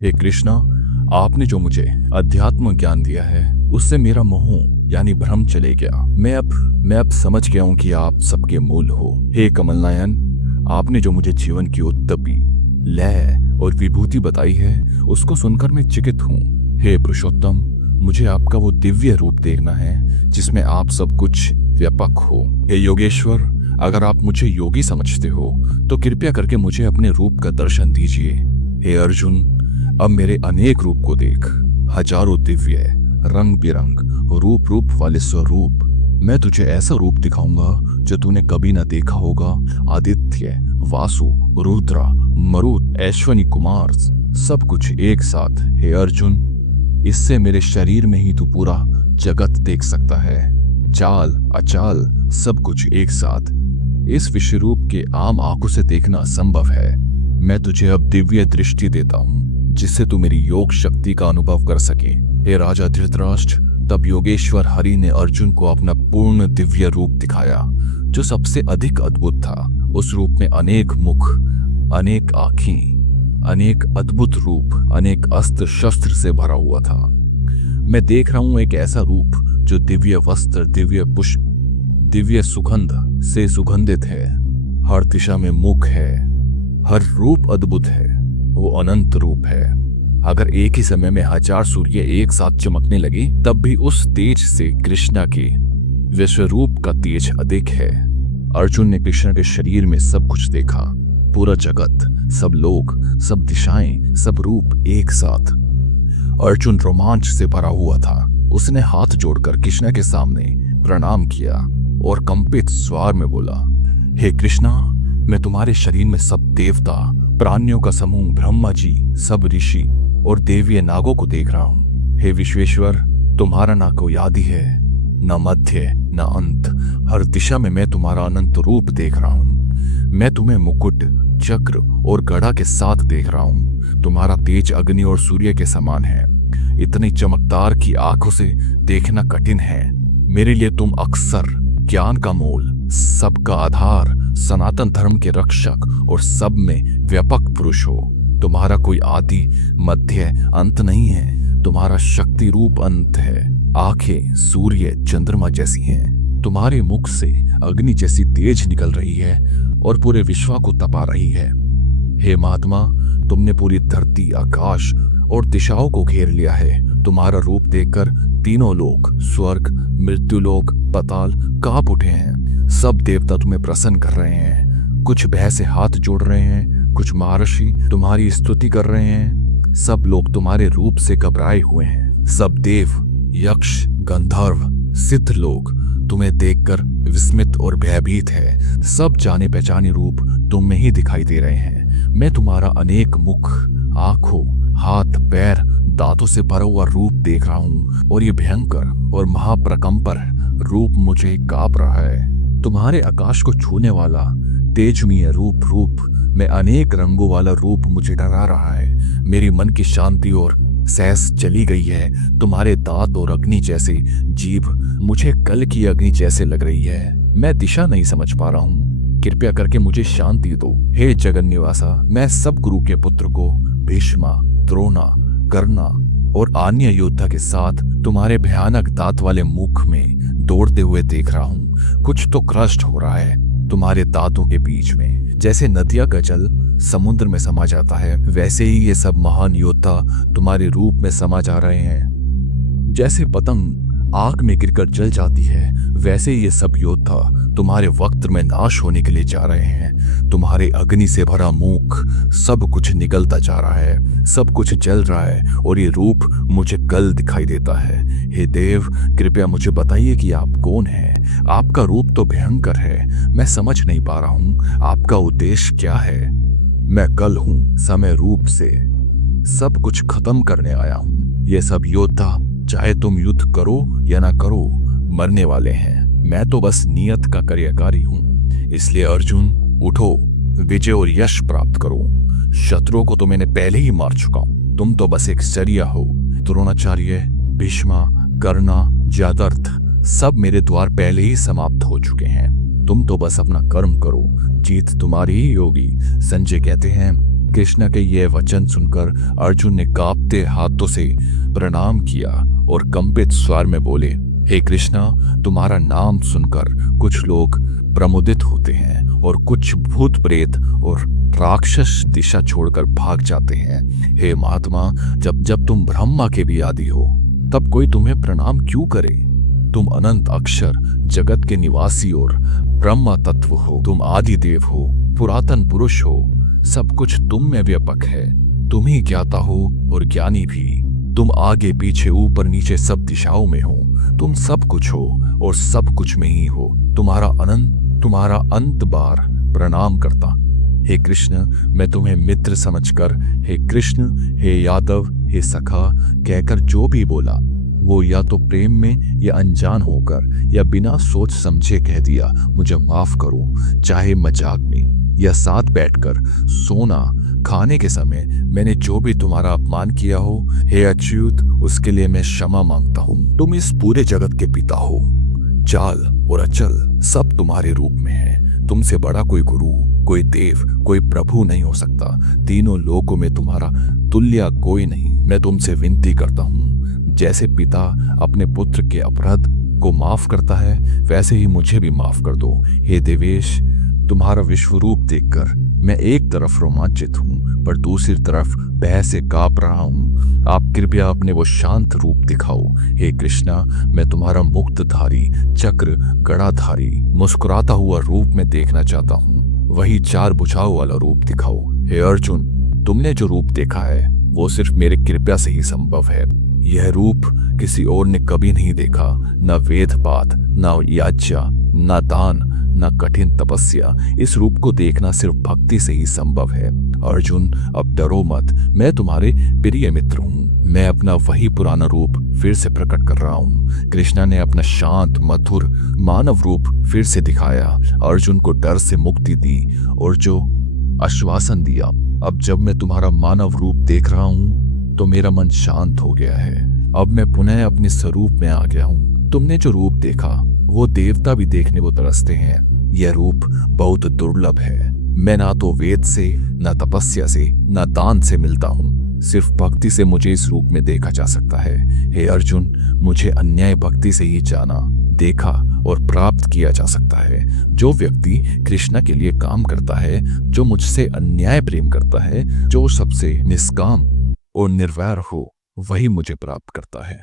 हे कृष्णा, आपने जो मुझे अध्यात्म ज्ञान दिया है उससे मेरा मोह यानी भ्रम चले गया। मैं अब समझ गया हूँ कि आप सबके मूल हो। हे कमल नयन, आपने जो मुझे जीवन की उत्पत्ति, लय और विभूति बताई है उसको सुनकर मैं चकित हूँ। हे पुरुषोत्तम, मुझे आपका वो दिव्य रूप देखना है जिसमें आप सब कुछ व्यापक हो। हे योगेश्वर, अगर आप मुझे योगी समझते हो तो कृपया करके मुझे अपने रूप का दर्शन दीजिए। हे अर्जुन, अब मेरे अनेक रूप को देख, हजारों दिव्य रंग बिरंग रूप वाले स्वरूप। मैं तुझे ऐसा रूप दिखाऊंगा जो तूने कभी ना देखा होगा। आदित्य, वासु, रुद्रा, मरुत, ऐश्वनी कुमार, सब कुछ एक साथ। हे अर्जुन, इससे मेरे शरीर में ही तू पूरा जगत देख सकता है। चाल अचाल सब कुछ एक साथ। इस विश्व रूप के आम आंखों से देखना असंभव है। मैं तुझे अब दिव्य दृष्टि देता हूँ जिससे तू मेरी योग शक्ति का अनुभव कर सके। हे राजा धृतराष्ट्र, तब योगेश्वर हरि ने अर्जुन को अपना पूर्ण दिव्य रूप दिखाया जो सबसे अधिक अद्भुत था। उस रूप में अनेक मुख, अनेक आँखें, अनेक अद्भुत रूप, अनेक अस्त्र शस्त्र से भरा हुआ था। मैं देख रहा हूं एक ऐसा रूप जो दिव्य वस्त्र, दिव्य पुष्प, दिव्य सुगंध से सुगंधित है। हर दिशा में मुख है, हर रूप अद्भुत है। वो अनंत रूप है। अगर एक ही समय में 1000 सूर्य एक साथ चमकने लगे तब भी उस तेज से कृष्णा के विश्व रूप का तेज अधिक है। अर्जुन ने कृष्ण के शरीर में सब कुछ देखा, पूरा जगत, सब लोग, सब दिशाएं, सब रूप एक साथ। अर्जुन रोमांच से भरा हुआ था। उसने हाथ जोड़कर कृष्ण के सामने प्रणाम किया और कंपित स्वर में बोला, हे कृष्णा, मैं तुम्हारे शरीर में सब देवता, प्राणियों का समूह, ब्रह्मा जी, सब ऋषि और देवीय नागों को देख रहा हूं। हे विश्वेश्वर, तुम्हारा ना कोई आदि है, न मध्य, न अंत। हर दिशा में मैं तुम्हारा अनंत रूप देख रहा हूं। मैं तुम्हें मुकुट, चक्र और गदा के साथ देख रहा हूं। तुम्हारा तेज अग्नि और सूर्य के समान है। इतनी चमकदार की आंखों से देखना कठिन है। मेरे लिए तुम अक्सर ज्ञान का मूल, सबका आधार, सनातन धर्म के रक्षक और सब में व्यापक पुरुष हो। तुम्हारा कोई आदि, मध्य, अंत नहीं है। तुम्हारा शक्ति रूप अंत है। आंखें सूर्य, चंद्रमा जैसी हैं। तुम्हारे मुख से अग्नि जैसी तेज निकल रही है और पूरे विश्व को तपा रही है। हे महात्मा, तुमने पूरी धरती, आकाश और दिशाओं को घेर लिया है। तुम्हारा रूप देखकर तीनों लोक, स्वर्ग, मृत्युलोक, पाताल कांप उठे हैं। सब देवता तुम्हें प्रसन्न कर रहे हैं। कुछ भय से हाथ जोड़ रहे हैं, कुछ महर्षि तुम्हारी स्तुति कर रहे हैं। सब लोग तुम्हारे रूप से घबराए हुए हैं। सब देव, यक्ष, गंधर्व, सिद्ध लोग तुम्हें देखकर विस्मित और भयभीत है। सब जाने पहचाने रूप तुम में ही दिखाई दे रहे हैं। मैं तुम्हारा अनेक मुख, आंखों, हाथ, पैर, दांतों से भरा हुआ रूप देख रहा हूं और ये भयंकर और महाप्रकंपर रूप मुझे कांप रहा है। तुम्हारे आकाश को छूने वाला तेजमीय रूप में अनेक रंगों वाला रूप मुझे डरा रहा है। मेरी मन की शांति और सहस चली गई है। तुम्हारे दांत और अग्नि जैसे जीभ मुझे कल की अग्नि जैसे लग रही है। मैं दिशा नहीं समझ पा रहा हूँ। कृपया करके मुझे शांति दो। हे जगन निवासा, मैं सब गुरु के पुत्र को भीष्मा, द्रोणा, कर्णा और अन्य योद्धा के साथ तुम्हारे भयानक दांत वाले मुख में दौड़ते हुए देख रहा हूँ। कुछ तो कष्ट हो रहा है तुम्हारे दांतों के बीच में। जैसे नदिया का जल समुद्र में समा जाता है, वैसे ही ये सब महान योद्धा तुम्हारे रूप में समा जा रहे हैं। जैसे पतंग आग में गिरकर जल जाती है, वैसे ये सब योद्धा तुम्हारे वक्त में नाश होने के लिए जा रहे हैं। तुम्हारे अग्नि से भरा मुख, सब कुछ निकलता जा रहा है, सब कुछ जल रहा है और ये रूप मुझे कल दिखाई देता है। हे देव, कृपया मुझे बताइए कि आप कौन हैं। आपका रूप तो भयंकर है। मैं समझ नहीं पा रहा हूँ आपका उद्देश्य क्या है। मैं कल हूँ, समय रूप से सब कुछ खत्म करने आया हूँ। ये सब योद्धा, चाहे तुम युद्ध करो या ना करो, मरने वाले हैं। मैं तो बस नियत का कार्यकारी हूं। इसलिए अर्जुन, उठो, विजय और यश प्राप्त करो। शत्रुओं को तो मैंने पहले ही मार चुका हूं। तुम तो बस एक सरिया हो। द्रोणाचार्य, भीष्मा, कर्णा, जादर्थ सब मेरे द्वार पहले ही समाप्त हो चुके हैं। तुम तो बस अपना कर्म करो, जीत तुम्हारी ही होगी। संजय कहते हैं, कृष्ण के ये वचन सुनकर अर्जुन ने कांपते हाथों से प्रणाम किया और कंपित स्वर में बोले, हे कृष्णा, तुम्हारा नाम सुनकर कुछ लोग प्रमुदित होते हैं और कुछ भूत प्रेत और राक्षस दिशा छोड़कर भाग जाते हैं। हे महात्मा, जब जब तुम ब्रह्मा के भी आदि हो, तब कोई तुम्हें प्रणाम क्यों करे? तुम अनंत अक्षर जगत के निवासी और ब्रह्म तत्व हो। तुम आदि देव हो, पुरातन पुरुष हो, सब कुछ तुम में व्यापक है। तुम ही ज्ञाता हो और ज्ञानी भी। तुम आगे पीछे ऊपर नीचे सब दिशाओं में हो। तुम सब कुछ हो और सब कुछ में ही हो। तुम्हारा अंत बार प्रणाम करता। हे कृष्ण, मैं तुम्हें मित्र समझकर हे कृष्ण, हे यादव, हे सखा कहकर जो भी बोला, वो या तो प्रेम में या अनजान होकर या बिना सोच समझे कह दिया। मुझे माफ करो। चाहे मजाक में या साथ बैठकर सोना खाने के समय मैंने जो भी तुम्हारा अपमान किया हो, हे अच्युत, उसके लिए मैं क्षमा मांगता हूँ। तुम इस पूरे जगत के पिता हो। चाल और अचल सब तुम्हारे रूप में है। तुमसे बड़ा कोई गुरु, कोई देव, कोई प्रभु नहीं हो सकता। तीनों लोकों में तुम्हारा तुल्य कोई नहीं। मैं तुमसे विनती करता हूँ, जैसे पिता अपने पुत्र के अपराध को माफ करता है, वैसे ही मुझे भी माफ कर दो। हे देवेश, तुम्हारा विश्व रूप देखकर मैं एक तरफ रोमांचित हूँ पर दूसरी तरफ भय से कांप रहा हूँ। आप कृपया अपने वो शांत रूप दिखाओ। हे कृष्णा, मैं तुम्हारा मुक्तधारी चक्र गड़ाधारी मुस्कुराता हुआ रूप में देखना चाहता हूँ। वही चार भुजाओं वाला रूप दिखाओ। हे अर्जुन, तुमने जो रूप देखा है वो सिर्फ मेरे कृपा से ही संभव है। यह रूप किसी और ने कभी नहीं देखा। न वेद पाठ, न याज्ञा, न दान, न कठिन तपस्या। इस रूप को देखना सिर्फ भक्ति से ही संभव है। अर्जुन, अब डरो मत। मैं तुम्हारे प्रिय मित्र हूँ। मैं अपना वही पुराना रूप फिर से प्रकट कर रहा हूँ। कृष्णा ने अपना शांत मधुर मानव रूप फिर से दिखाया, अर्जुन को डर से मुक्ति दी और जो आश्वासन दिया। अब जब मैं तुम्हारा मानव रूप देख रहा हूँ तो मेरा मन शांत हो गया है। अब मैं पुनः अपने स्वरूप में आ गया हूँ। तुमने जो रूप देखा वो देवता भी देखने को तरसते हैं। यह रूप बहुत दुर्लभ है। मैं ना तो वेद से, न तपस्या से, न दान से मिलता हूँ। सिर्फ भक्ति से मुझे इस रूप में देखा जा सकता है। हे अर्जुन, मुझे अन्याय भक्ति से ही जाना, देखा और प्राप्त किया जा सकता है। जो व्यक्ति कृष्णा के लिए काम करता है, जो मुझसे अन्याय प्रेम करता है, जो सबसे निष्काम और निर्वैर हो, वही मुझे प्राप्त करता है।